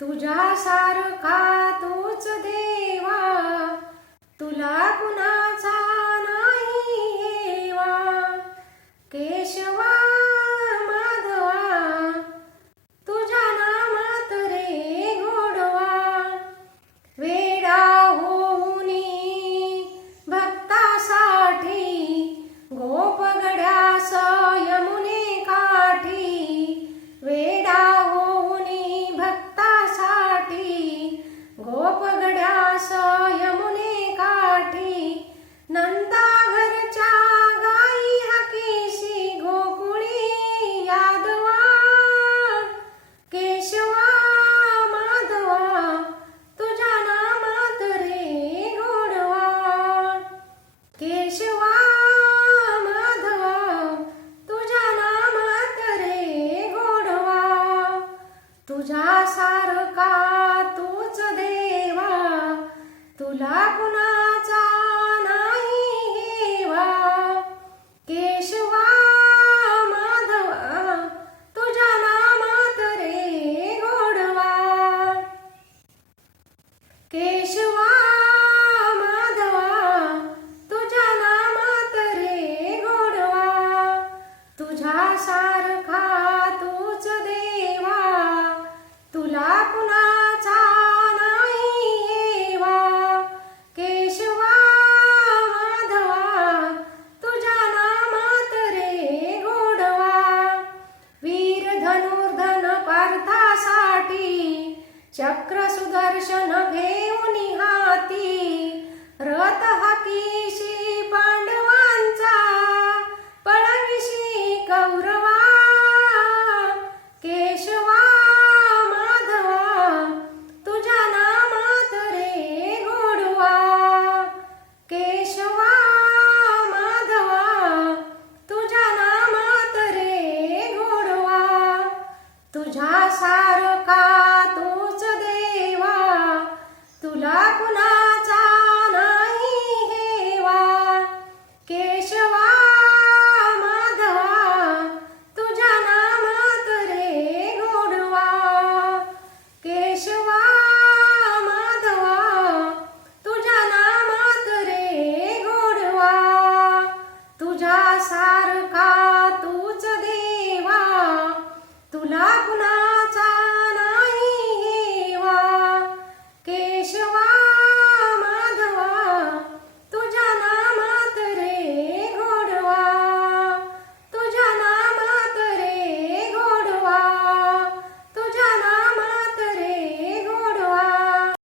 तुझ्यासारखा तूच देवा, तुला कुणाचा नाही हेवा. केशवा माधवा तुझ्या नामात रे गोडवा. वेडा होऊनी भक्तासाठी गोपगड्यास यमुने काठी. वेडा होऊनी भक्तासाठी गोपगड्यास यमुने काठी. नंदा घरच्या गाई हाकेशी गोकुळी यादवा. केशवा माधवा तुझ्या नामात रे गोडवा. केशवा माधवा तुझ्या नामात रे गोडवा. तुझ्यासारखा तूच देवा, तुला कुणाचा नाही हेवा. केशवा माधवा तुझ्या नामात रे गोडवा. केशवा माधवा तुझ्या नामात रे गोडवा. तुझ्यासारखा तूच देवा, तुला कुणाचा नाही हेवा. केशवा माधवा तुझ्या नामात रे गोडवा. वीर धनुर्धन पार्थासाठी चक्र सुदर्शन घेऊन हाती. रथ हाकीशी पांडवांचा पळविशी कौरवा. केशवा माधवा तुझ्या नामात रे गोडवा. केशवा माधवा तुझ्या नामात रे गोडवा. तुझ्यासारखा